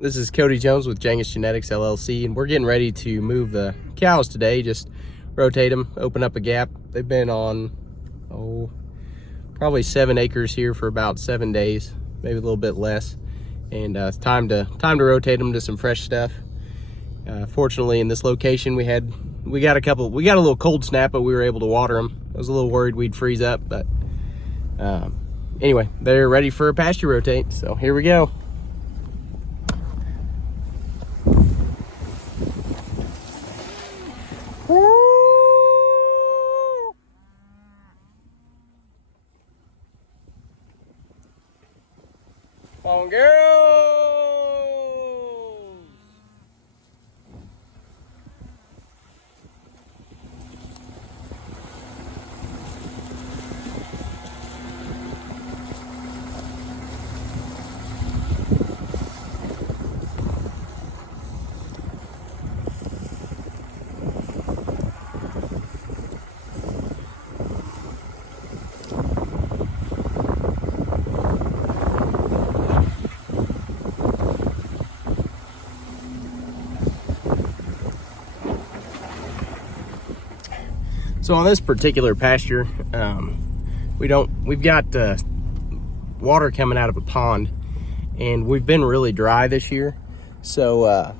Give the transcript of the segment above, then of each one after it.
This is Cody Jones with Jengus Genetics LLC, and we're getting ready to move the cows today. Just rotate them, open up a gap. They've been on, probably 7 acres here for about 7 days, maybe a little bit less. And it's time to rotate them to some fresh stuff. Fortunately, in this location, we got a little cold snap, but we were able to water them. I was a little worried we'd freeze up, but anyway, they're ready for a pasture rotate. So here we go. Come on, girls! So on this particular pasture, we've got water coming out of a pond, and we've been really dry this year. So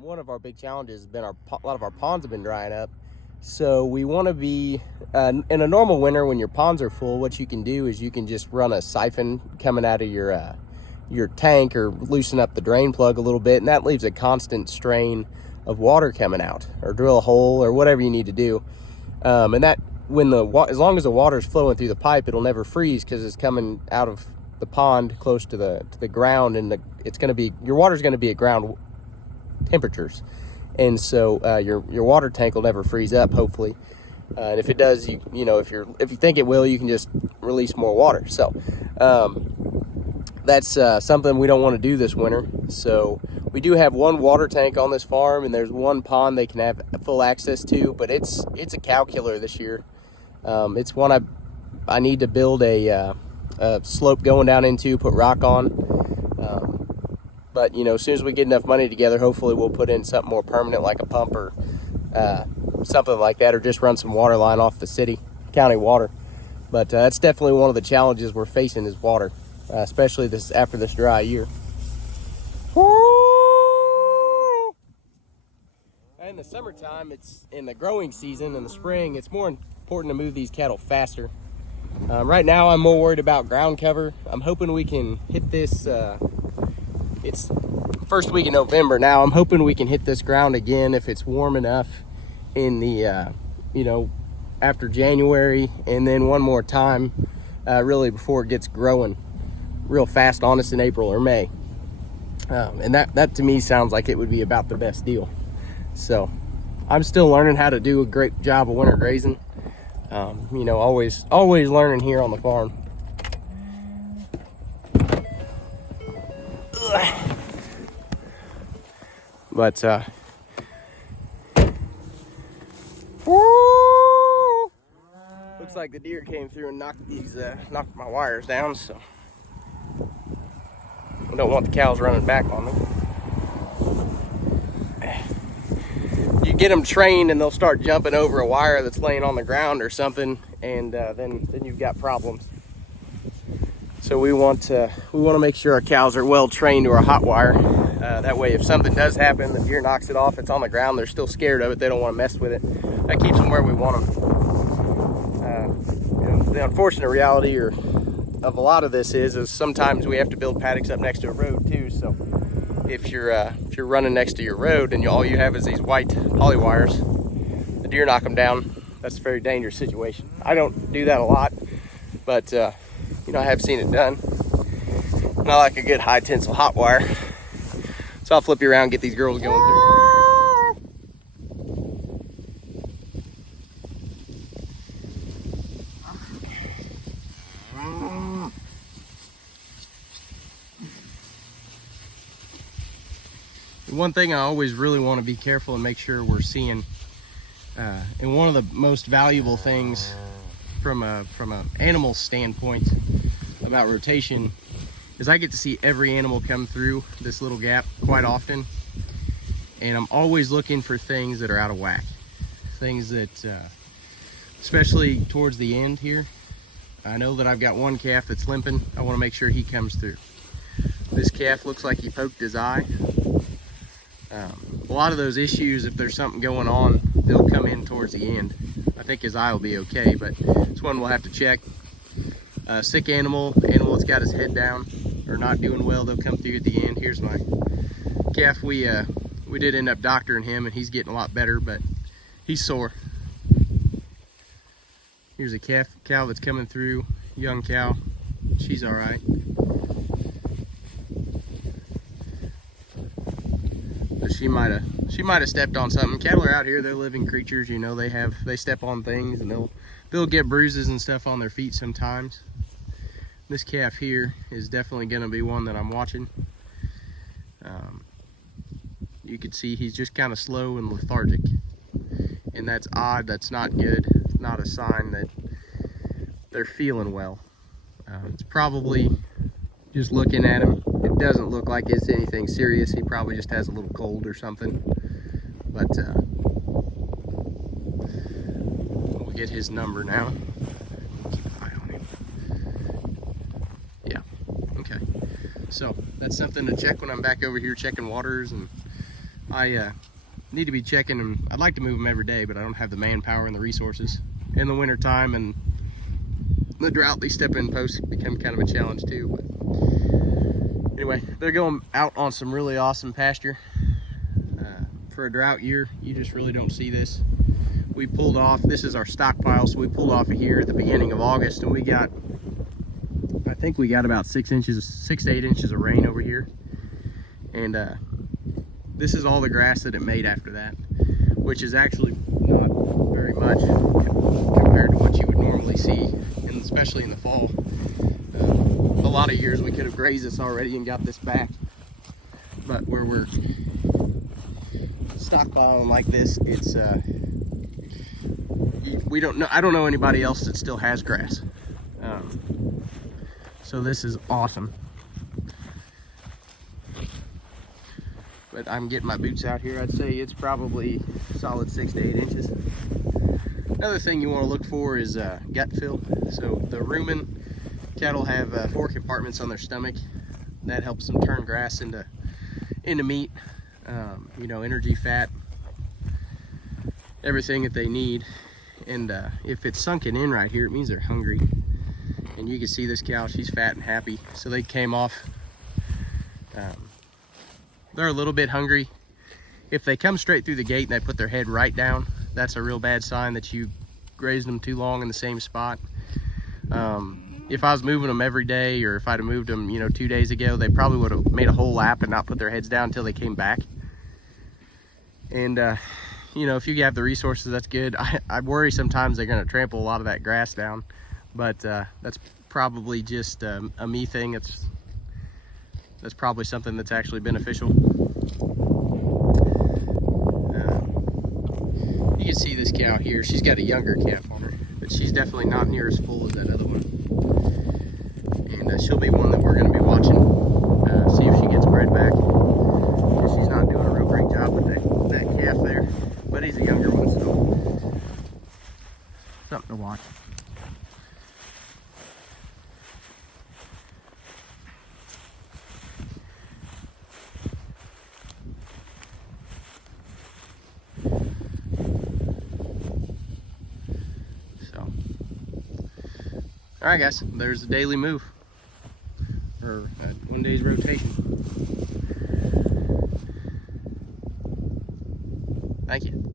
one of our big challenges has been a lot of our ponds have been drying up. So we want to be in a normal winter when your ponds are full. What you can do is you can just run a siphon coming out of your tank, or loosen up the drain plug a little bit, and that leaves a constant strain of water coming out, or drill a hole or whatever you need to do. And that as long as the water is flowing through the pipe, it'll never freeze because it's coming out of the pond close to the ground, and your water's going to be at ground temperatures, and so your water tank will never freeze up, hopefully. And if it does, if you think it will, you can just release more water. So that's something we don't want to do this winter. So we do have one water tank on this farm, and there's one pond they can have full access to, but it's a calcular this year. It's one I need to build a slope going down into, put rock on. But as soon as we get enough money together, hopefully we'll put in something more permanent, like a pump or something like that, or just run some water line off the county water. But that's definitely one of the challenges we're facing, is water, especially after this dry year. In the summertime, it's in the growing season. In the spring, it's more important to move these cattle faster. Right now, I'm more worried about ground cover. I'm hoping we can hit this. It's first week in November now. I'm hoping we can hit this ground again if it's warm enough in the, after January, and then one more time, really before it gets growing real fast on us in April or May. And that to me sounds like it would be about the best deal. So I'm still learning how to do a great job of winter grazing. Always learning here on the farm. But looks like the deer came through and knocked my wires down, so I don't want the cows running back on me. You get them trained and they'll start jumping over a wire that's laying on the ground or something, and then you've got problems. So we want to make sure our cows are well trained to our hot wire. That way, if something does happen, the deer knocks it off, it's on the ground, they're still scared of it, they don't want to mess with it. That keeps them where we want them. The unfortunate reality of a lot of this is sometimes we have to build paddocks up next to a road too. So if you're running next to your road and all you have is these white poly wires, the deer knock them down. That's a very dangerous situation. I don't do that a lot, but I have seen it done. And I like a good high tensile hot wire. So I'll flip you around and get these girls going through. One thing I always really want to be careful and make sure we're seeing, and one of the most valuable things from a animal standpoint about rotation is I get to see every animal come through this little gap quite often, and I'm always looking for things that are out of whack. Things that, especially towards the end here, I know that I've got one calf that's limping. I want to make sure he comes through. This calf looks like he poked his eye. A lot of those issues, if there's something going on, they'll come in towards the end. I think his eye will be okay, but this one we'll have to check. Sick animal that's got his head down or not doing well, they'll come through at the end. Here's my calf. We did end up doctoring him, and he's getting a lot better, but he's sore. Here's a cow that's coming through, young cow. She's all right. But she might have stepped on something. Cattle are out here, they're living creatures, you know. They step on things, and they'll get bruises and stuff on their feet sometimes. This calf here is definitely going to be one that I'm watching. You can see he's just kind of slow and lethargic, and that's odd. That's not good. It's not a sign that they're feeling well. It's probably, just looking at him, it doesn't look like it's anything serious. He probably just has a little cold or something. But we'll get his number now. Keep an eye on him. Yeah, okay. So that's something to check when I'm back over here checking waters, and I need to be checking them. I'd like to move them every day, but I don't have the manpower and the resources. In the winter time and the drought, these step-in posts become kind of a challenge too. But anyway, they're going out on some really awesome pasture. For a drought year, you just really don't see this. We pulled off, this is our stockpile, so we pulled off of here at the beginning of August, and I think we got about 6 to 8 inches of rain over here. And this is all the grass that it made after that, which is actually not very much compared to what you would normally see, and especially in the fall. A lot of years we could have grazed this already and got this back, but where we're stockpiling like this, it's we don't know. I don't know anybody else that still has grass, so this is awesome. But I'm getting my boots out here. I'd say it's probably a solid 6 to 8 inches. Another thing you want to look for is gut fill. So the rumen cattle have 4 compartments on their stomach. That helps them turn grass into meat, you know, energy, fat, everything that they need. And if it's sunken in right here, it means they're hungry. And you can see this cow, she's fat and happy. So they came off. They're a little bit hungry. If they come straight through the gate and they put their head right down, that's a real bad sign that you grazed them too long in the same spot. If I was moving them every day, or if I'd have moved them, you know, 2 days ago, they probably would have made a whole lap and not put their heads down until they came back. And you know, if you have the resources, that's good. I worry sometimes they're going to trample a lot of that grass down, but that's probably just a me thing. That's probably something that's actually beneficial. You can see this cow here. She's got a younger calf on her, but she's definitely not near as full as that other one. And she'll be one that we're going to be watching, see if she gets bred back. She's not doing a real great job with that calf there, but he's a younger one, so something to watch. All right, guys, there's the daily move, or 1 day's rotation. Thank you.